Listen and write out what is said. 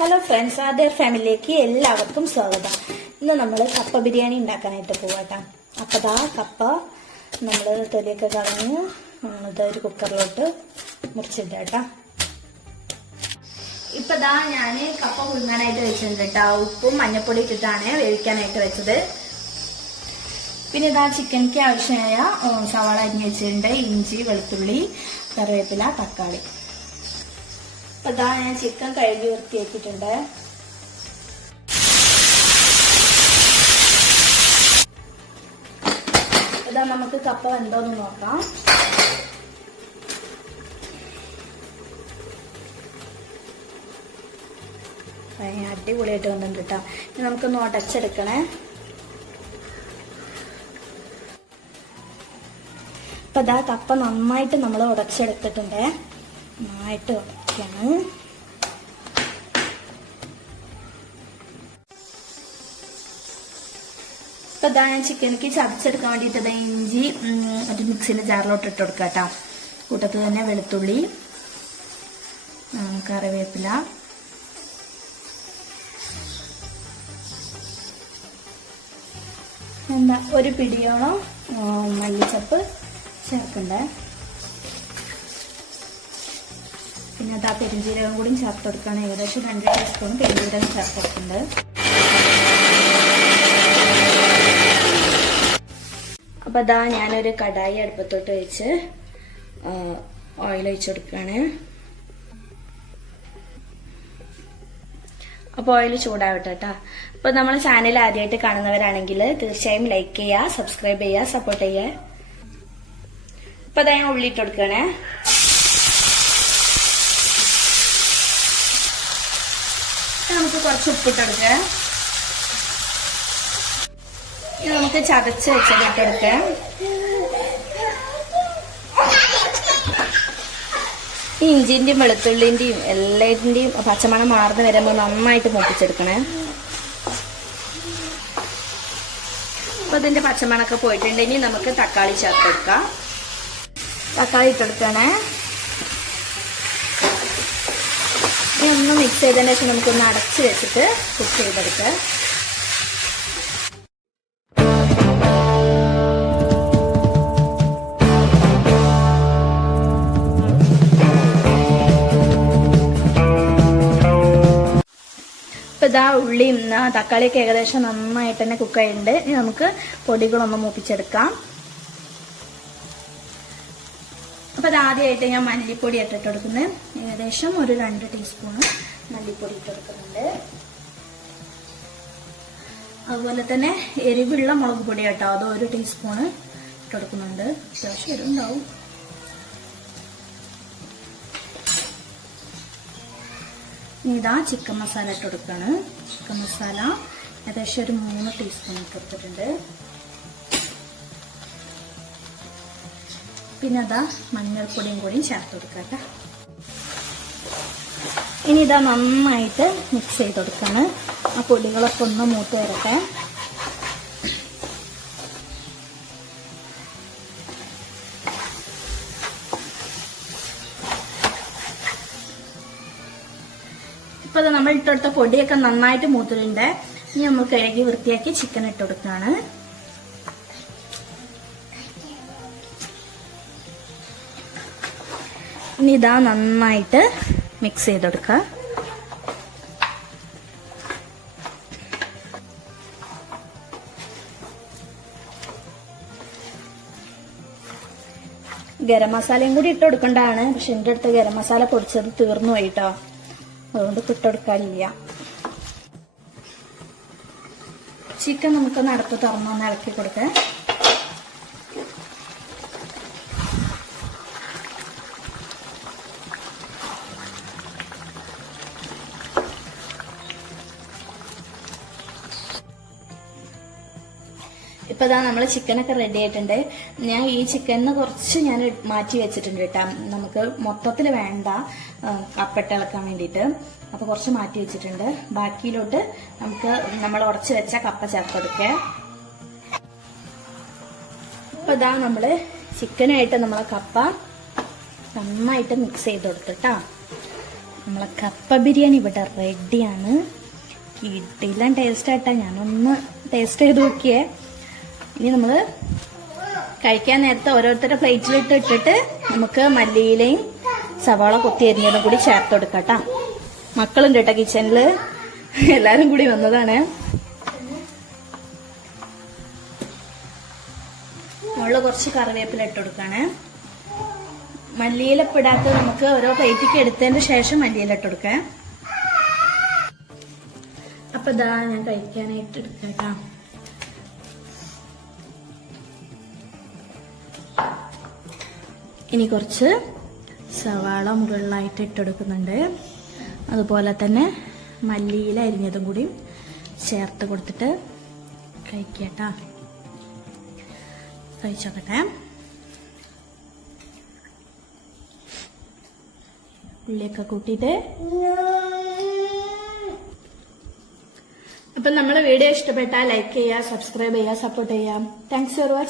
Hello friends, ആദ്യ ഫാമിലിയിലേക്ക് എല്ലാവർക്കും സ്വാഗതം. ഇന്ന് നമ്മൾ കപ്പ ബിരിയാണി ഉണ്ടാക്കാനായിട്ട് പോവാട്ടോ. അപ്പതാ കപ്പ നമ്മൾ തൊലിയൊക്കെ കളഞ്ഞ് ഒരു കുക്കറിലോട്ട് മുറിച്ചിട്ടാ. ഇപ്പതാ ഞാൻ കപ്പ പുഴുങ്ങാനായിട്ട് വെച്ചിട്ടുണ്ട് കേട്ടോ. ഉപ്പും മഞ്ഞപ്പൊടി ഇട്ടിട്ടാണ് വേവിക്കാനായിട്ട് വെച്ചത്. പിന്നെ ഇതാ ചിക്കനിക്ക് ആവശ്യമായ സവാള അരിഞ്ഞ് വെച്ചിട്ടുണ്ട്, ഇഞ്ചി, വെളുത്തുള്ളി, കറിവേപ്പില, തക്കാളി. അപ്പൊ ഇതാ ഞാൻ ചിക്കൻ കഴുകി വൃത്തിയാക്കിയിട്ടുണ്ട്. ഇതാ നമുക്ക് കപ്പ വെന്തോന്ന് നോക്കാം. അടിപൊളിയായിട്ട് വന്നിട്ടുണ്ട് കേട്ടോ. ഇനി നമുക്കൊന്ന് ഉടച്ചെടുക്കണേ. അപ്പൊ ഇതാ കപ്പ നന്നായിട്ട് നമ്മൾ ഉടച്ചെടുത്തിട്ടുണ്ട്. നന്നായിട്ട് ഉടയ്ക്കാണ്. ഇപ്പൊ ഇതാ ഞാൻ ചിക്കനിക്ക് ചതച്ചെടുക്കാൻ വേണ്ടിയിട്ട് ഇഞ്ചി ഒരു മിക്സിന്റെ ജാറിലോട്ട് ഇട്ട് കൊടുക്കാം കേട്ടോ. കൂട്ടത്തിൽ തന്നെ വെളുത്തുള്ളി, കറിവേപ്പില, ഒരു പിടിയോളം മല്ലിച്ചപ്പ് ചേർക്കണ്ടേ. പിന്നെ അതാ പെരുംജീരകം കൂടി ചേർത്ത് കൊടുക്കണം. ഏകദേശം 2 ടീസ്പൂൺ പെരുംജീരകം ചേർത്ത് കൊടുക്കുന്നുണ്ട്. അപ്പൊ അതാ ഞാനൊരു കടായി അടുപ്പത്തോട്ട് വെച്ച് ഓയിൽ ഒഴിച്ചു കൊടുക്കുകയാണ്. അപ്പൊ ഓയിൽ ചൂടാവട്ടെ കേട്ടോ. അപ്പൊ നമ്മളെ ചാനൽ ആദ്യമായിട്ട് കാണുന്നവരാണെങ്കിൽ തീർച്ചയായും ലൈക്ക് ചെയ്യുക, സബ്സ്ക്രൈബ് ചെയ്യുക, സപ്പോർട്ട് ചെയ്യുക. അപ്പൊ അതാ ഞാൻ ഉള്ളി ഇട്ട് കൊടുക്കണേ. നമുക്ക് കുറച്ച് ഉപ്പിട്ടെടുക്കാം. ഇനി നമുക്ക് ചതച്ച് വെച്ചത് ഇട്ടെടുക്കാം. ഈ ഇഞ്ചിന്റെയും വെളുത്തുള്ളിന്റെയും എല്ലാത്തിന്റെയും പച്ചമണം മാറുന്ന വരുമ്പോൾ നന്നായിട്ട് മൂപ്പിച്ചെടുക്കണേ. അപ്പൊ ഇതിന്റെ പച്ചമണൊക്കെ പോയിട്ടുണ്ടെങ്കിൽ നമുക്ക് തക്കാളി ചേർത്തെടുക്കാം. തക്കാളി ഇട്ടെടുക്കണേ. ഇനി ഒന്ന് മിക്സ് ചെയ്തതിന് ശേഷം നമുക്കൊന്ന് അടച്ച് വെച്ചിട്ട് കുക്ക് ചെയ്തെടുക്കാം. ഇപ്പൊ ഇതാ ഉള്ളിയും തക്കാളിയൊക്കെ ഏകദേശം നന്നായിട്ട് തന്നെ കുക്ക് ആയിട്ടുണ്ട്. ഇനി നമുക്ക് പൊടികളൊന്ന് മൂപ്പിച്ചെടുക്കാം. അപ്പൊ അത് ആദ്യമായിട്ട് ഞാൻ മല്ലിപ്പൊടി ഇട്ടിട്ട് കൊടുക്കുന്നത്. ഏകദേശം ഒരു 2 ടീസ്പൂണ് മല്ലിപ്പൊടി ഇട്ട് കൊടുക്കുന്നുണ്ട്. അതുപോലെ തന്നെ എരിവുള്ള മുളക് പൊടി കേട്ടോ, അത് 1 ടീസ്പൂണ് ഇട്ട് കൊടുക്കുന്നുണ്ട്. അത്യാവശ്യം എരിവുണ്ടാവും. ഇതാ ചിക്കൻ മസാല ഇട്ട് കൊടുക്കാണ്. ചിക്കൻ മസാല ഏകദേശം ഒരു 3 ടീസ്പൂൺ ഇട്ട് കൊടുത്തിട്ടുണ്ട്. പിന്നെ അതാ മഞ്ഞൾപ്പൊടിയും കൂടിയും ചേർത്ത് കൊടുക്കട്ടെ. ഇനി ഇതാ നന്നായിട്ട് മിക്സ് ചെയ്ത് കൊടുക്കാണ്. ആ പൊടികളൊക്കെ ഒന്ന് മൂത്ത് വരട്ടെ. ഇപ്പൊ നമ്മൾ ഇട്ടെടുത്ത പൊടിയൊക്കെ നന്നായിട്ട് മൂത്തിട്ടുണ്ട്. ഇനി നമ്മൾ കഴുകി വൃത്തിയാക്കി ചിക്കൻ ഇട്ട് കൊടുക്കാണ്. ഇനി ഇതാ നന്നായിട്ട് മിക്സ് ചെയ്തെടുക്കുക. ഗരം മസാലയും കൂടി ഇട്ട് കൊടുക്കേണ്ടതാണ്. പക്ഷെ എൻ്റെ അടുത്ത് ഗരം മസാല പൊടിച്ചത് തീർന്നു പോയിട്ടോ, അതുകൊണ്ട് ഇട്ടെടുക്കാനില്ല. ചിക്കൻ നമുക്കൊന്ന് അടുത്ത് തുറന്നൊന്ന് ഇളക്കി കൊടുക്കാം. ഇപ്പൊ ഇതാ നമ്മള് ചിക്കനൊക്കെ റെഡി ആയിട്ടുണ്ട്. ഞാൻ ഈ ചിക്കനിന് കുറച്ച് ഞാൻ മാറ്റി വെച്ചിട്ടുണ്ട് കേട്ടോ. നമുക്ക് മൊത്തത്തിൽ വേണ്ട, കപ്പ ഇളക്കാൻ വേണ്ടിയിട്ട്. അപ്പൊ കുറച്ച് മാറ്റി വെച്ചിട്ടുണ്ട്. ബാക്കിയിലോട്ട് നമുക്ക് നമ്മൾ ഉടച്ചു വെച്ച കപ്പ ചേർത്ത് കൊടുക്കുക. ഇപ്പൊ ഇതാ നമ്മള് ചിക്കനായിട്ട് നമ്മളെ കപ്പ നന്നായിട്ട് മിക്സ് ചെയ്ത് കൊടുത്തിട്ടാ. നമ്മളെ കപ്പ ബിരിയാണി ഇവിടെ റെഡിയാണ്. കിട്ടില്ല ടേസ്റ്റ് ആയിട്ടാ, ഞാനൊന്ന് ടേസ്റ്റ് ചെയ്ത് നോക്കിയേ. ഇനി നമ്മള് കഴിക്കാൻ നേരത്തെ ഓരോരുത്തരുടെ പ്ലേറ്റിലിട്ട് ഇട്ടിട്ട് നമുക്ക് മല്ലിയിലയും സവാള കൊത്തി അരിഞ്ഞതും കൂടി ചേർത്ത് കൊടുക്കാട്ടാ. മക്കളുണ്ട് കേട്ടോ കിച്ചണില്, എല്ലാരും കൂടി വന്നതാണ്. മുകളിൽ കുറച്ച് കറിവേപ്പില ഇട്ട് കൊടുക്കാണ്. മല്ലിയില ഇടാത്ത നമുക്ക് ഓരോ പ്ലേറ്റിക്ക് എടുത്തതിന് ശേഷം മല്ലിയില ഇട്ട് കൊടുക്കാം. അപ്പൊ ഇതാ ഞാൻ കഴിക്കാനായിട്ട് എടുക്കാം. ഇനി കുറച്ച് സവാള മുകളിലായിട്ട് ഇട്ടെടുക്കുന്നുണ്ട്. അതുപോലെ തന്നെ മല്ലിയില അരിഞ്ഞതും കൂടി ചേർത്ത് കൊടുത്തിട്ട് കഴിക്കട്ടാ. കഴിച്ചോക്കട്ടെ. ഉള്ളിയൊക്കെ കൂട്ടിയിട്ട്. അപ്പം നമ്മളെ വീഡിയോ ഇഷ്ടപ്പെട്ടാൽ ലൈക്ക് ചെയ്യുക, സബ്സ്ക്രൈബ് ചെയ്യുക, സപ്പോർട്ട് ചെയ്യാം. Thanks for watching.